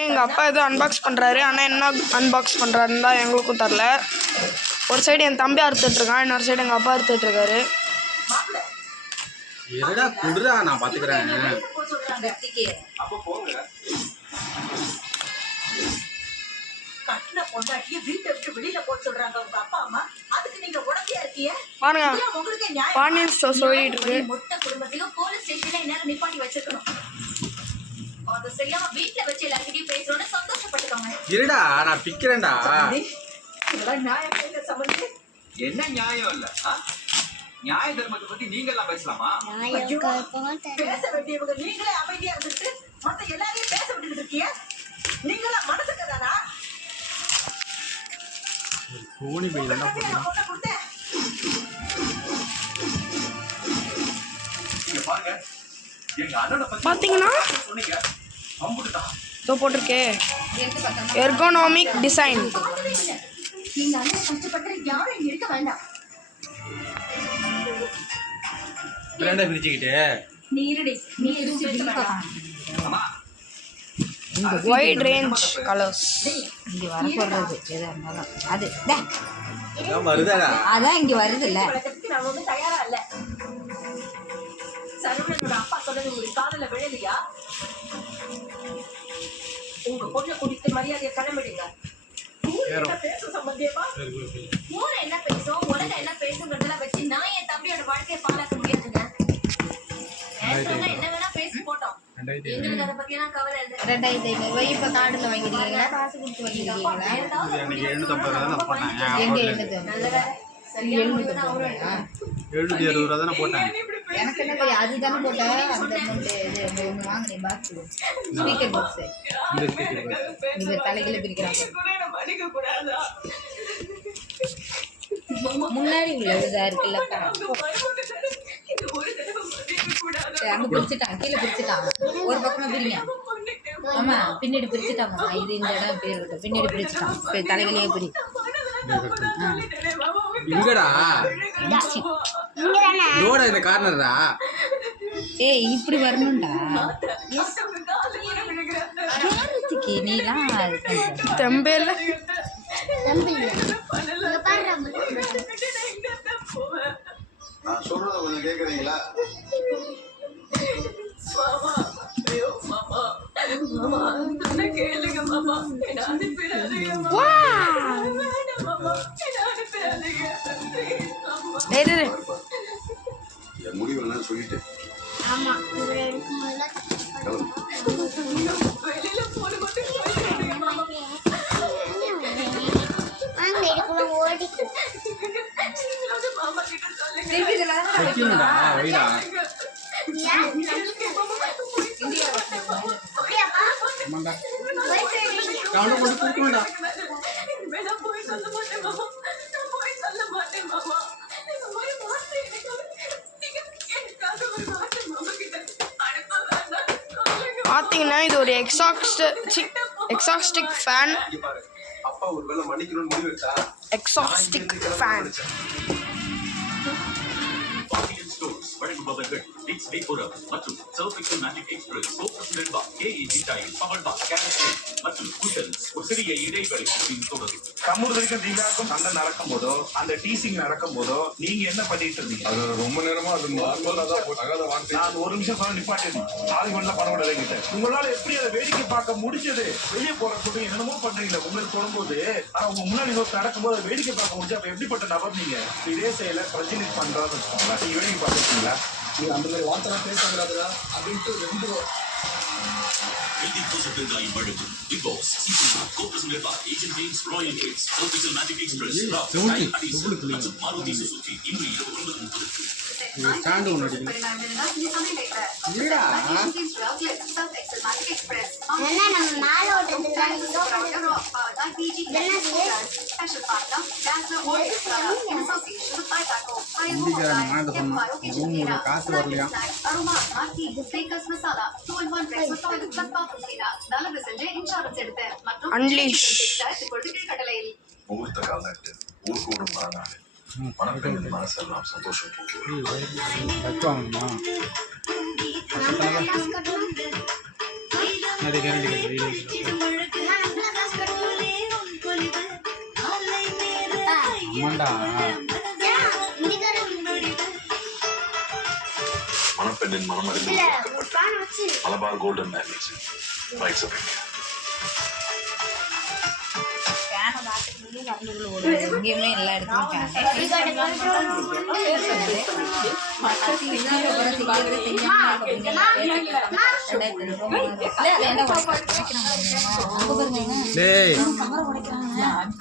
எங்கள் அப்பா எதுவும் அன்பாக்ஸ் பண்ணுறாரு. ஆனால் என்ன அன்பாக்ஸ் பண்ணுறாருன்னு தான் எங்களுக்கும் தெரில. ஒரு சைடு என் தம்பி அறுத்துட்ருக்கான், இன்னொரு சைடு எங்கள் அப்பா அறுத்துட்ருக்காரு. நான் பார்த்துக்கிறேன். பாருங்க, பாண்டியன் ஸ்டோர் சொல்லிட்டு இருக்கு. இருடா நான் பிக்கிறேன்டா. என்ன நியாயம் இல்ல? நியாய தர்மத்தை பத்தி நீங்க எல்லாம் பேசலாமா? பேச வேண்டியவங்க நீங்களே அமைதியா இருந்துட்டு மத்த எல்லாரையும் பேச விட்டுட்டு இருக்கீங்க. நீங்களா மனசுக்குதானா? கோணி பையில போடுறேன். பாருங்க, எங்க அண்ணனை பத்தி பாத்தீங்கன்னா சொன்னீங்க. அம்புடுடா இதோ போட்டிருக்கே எர்கோனாமிக் டிசைன். நீங்க அண்ணன் கஷ்டப்பட்டு யாரும் இங்க இருக்க வேண்டாம். ரெண்டா பிரிச்சுக்கிட்டு நீ இருடி, நீ எதுவும் பேச வேண்டாம். அம்மா வைட் ரேஞ்ச் கலர்ஸ். இங்கே வர சொல்கிறது எதாக இருந்தாலும் அது வருதாடா. அதான் இங்கே வருது இல்லை. நான் ஒன்றும் தயாரா இல்ல. சரவணனோட அப்பா சொன்னது உங்களுக்கு காதல விழலையா? உங்க பொண்ணை குடித்து மரியாதையை கடமைடுங்க. பேசும் சம்பந்தியமா ஊர் என்ன பேசும், உலகம் என்ன பேசுங்கிறதெல்லாம் வச்சு நான் என் தம்பியோட வாழ்க்கையை பாலாக்க முடியாதுங்க. என்ன வேணா பேசி போட்டோம். எங்களுக்கு அதை பத்தியெல்லாம் கவலை இல்லை. 2500 இப்போ கார்டில் வாங்கிருக்கீங்களா, காசு கொடுத்து வாங்கிருக்கீங்களா? எங்கே 750? நல்ல வேலை. 760 தானே போட்டேன். எனக்கு என்ன தெரியும், அதுதானே போட்டேன். அந்த இது ஒன்று வாங்கினேன், பாக்ஸு ஸ்பீக்கர் பாக்ஸு. இங்கே தலைகளை பிரிக்கிறாங்க. முன்னாடி உள்ள இதாக இருக்குல்லப்பா, அங்கே பிரிச்சுட்டான், கீழே பிரிச்சுட்டான். ஒரு பக்கமாக பிரிங்க. ஆமாம், பின்னாடி பிரிச்சுட்டாங்கம்மா. இது இந்த இடம் பேர் இருக்கு, பின்னாடி பிரிச்சுட்டான். தலைகளையே பிரி. இங்கடா ரோட இந்த கார்னர்டா. ஏய், இப்படி வரணும்டா. கேரத்துக்கு நீலாம் தெம்பேல நான் சொல்றத கொஞ்சம் கேக்குறீங்களா? என் முடிவு என்ன சொல்லிட்டேன். பார்த்தீங்கன்னா இது ஒரு எக்ஸாஸ்டிக் ஃபேன். அப்பா ஒருவேளை மன்னிக்கணும்னு முடிவு எடுத்தா எக்ஸாஸ்டிக் ஃபேன். வழங்குபவர்கள் டிக்ஸ் வைபுரம் மற்றும் சர்ஃபிக்ஸ் மேஜிக் எக்ஸ்பிரஸ் ஃபோக்கஸ் நெட்வா கேஇஜி டைல் பவர் பா கேரக்டர் மற்றும் குஷன்ஸ் ஒரு சிறிய இடைவெளி தொடரும். கம்மூர் வரைக்கும் நீங்களுக்கும் சண்டை நடக்கும் போதோ அந்த டீசிங் நடக்கும் போதோ நீங்க என்ன பண்ணிட்டு இருந்தீங்க? அது ரொம்ப நேரமா அது நார்மலா தான் போட்டாங்க. நான் ஒரு நிமிஷம் சொன்ன நிப்பாட்டிருந்தேன். ஆளுமெல்லாம் பணம் விட கிட்ட உங்களால எப்படி அதை வேடிக்கை பார்க்க முடிஞ்சது? வெளியே போற கூட என்னமோ பண்றீங்களா உங்களுக்கு தொடும்போது, ஆனா உங்க முன்னாடி நோக்கி நடக்கும்போது அதை வேடிக்கை பார்க்க முடிஞ்சு. அப்ப எப்படிப்பட்ட நபர் நீங்க? இதே செயல பிரஜினிட் பண்றான்னு வச்சுக்கோங்களா, நீங்க வேடிக்கை பார்த்துருக்கீங்களா? நீங்க அந்த மாதிரி வார்த்தை பேசக்கூடாதுடா அப்படின்ட்டு ரெண்டு வழங்கும் பிக் பாஸ் சீசன் ஃபோக்கஸ் நெட்வா ஏஜென்ட் ஜேம்ஸ் ராயல் கேட்ஸ் சர்ஃபிக்ஸ் மேஜிக் எக்ஸ்பிரஸ் மற்றும் மாருதி சுசுகி இன்று இரவு 9:30. ஸ்டாண்ட் ஒன்று அடிக்கணும். காசு வரலையா? அன்லீஷ் முகூர்த்த கால் நட்டு ஊர் கூடும் மறுநாள் மனப்பெண்ணின் மனசெல்லாம் சந்தோஷம் போகும். வாங்கணுமா? அது கேரண்டி ஏன்டா மணப்பெண்ணின் மனமறிந்து மலபார் கோல்டன் மேக்னெட்ஸ் ரைட்ஸ் ஆஃப் எங்கேயுமே எல்லா இடத்துலையும் டேய் ஃபேன்